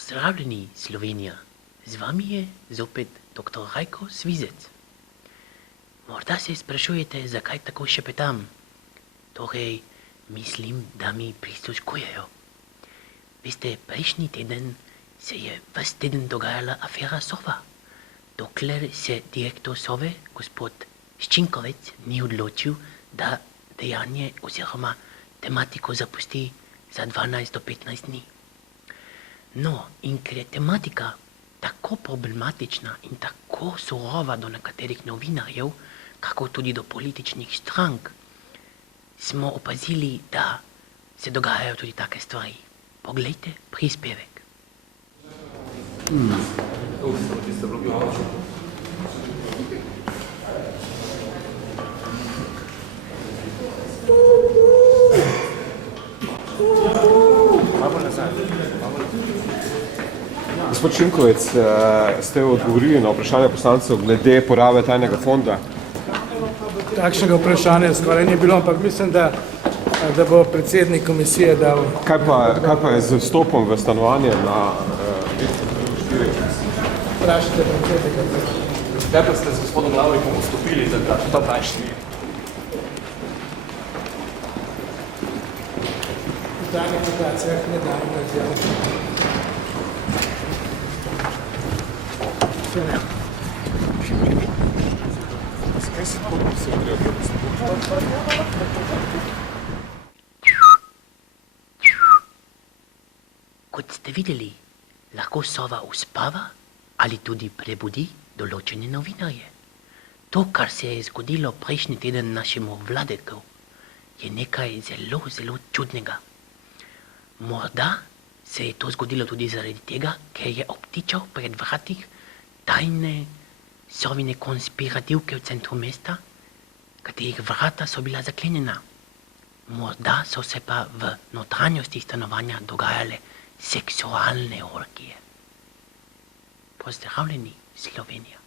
Pozdravljeni, Slovenija. Z vami je zopet dr. Rajko Svizec. Morda se sprašujete, zakaj tako šepetam. Torej, mislim, da mi prisluškujejo. Veste, prejšnji teden se je ves teden dogajala afera Sova. Dokler se direktor Sove, gospod Ščinkovec, ni odločil, da dejanje oziroma tematiko zapusti za 12 do 15 dni. No, in ker je tematika tako problematična in tako surova do nekaterih novinarjev, kako tudi do političnih strank, smo opazili, da se dogajajo tudi take stvari. Poglejte prispevek. Gospod Ščinkovec, ste odgovorili na vprašanje poslancev glede porabe tajnega fonda? Takšnega vprašanja skoraj ni bilo, ampak mislim, da bo predsednik komisije dal. Kaj pa je z vstopom v stanovanje na... Vprašajte predsednika. Kaj pa ste z gospodom Lavrikom vstopili za ta tajšnji? V takih situacijah ne dajem razjaviti. Kot ste videli, lahko Sova uspava ali tudi prebudi določene novinarje. To, kar se je zgodilo prejšnji teden našemu Vladeku, je nekaj zelo, zelo čudnega. Morda se je to zgodilo tudi zaradi tega, ker je obtičal pred vratih tajne Sovine konspirativke v centru mesta, katerih vrata so bila zaklenjena. Morda so se pa v notranjosti stanovanja dogajale seksualne orgije. Pozdravljeni, Slovenija.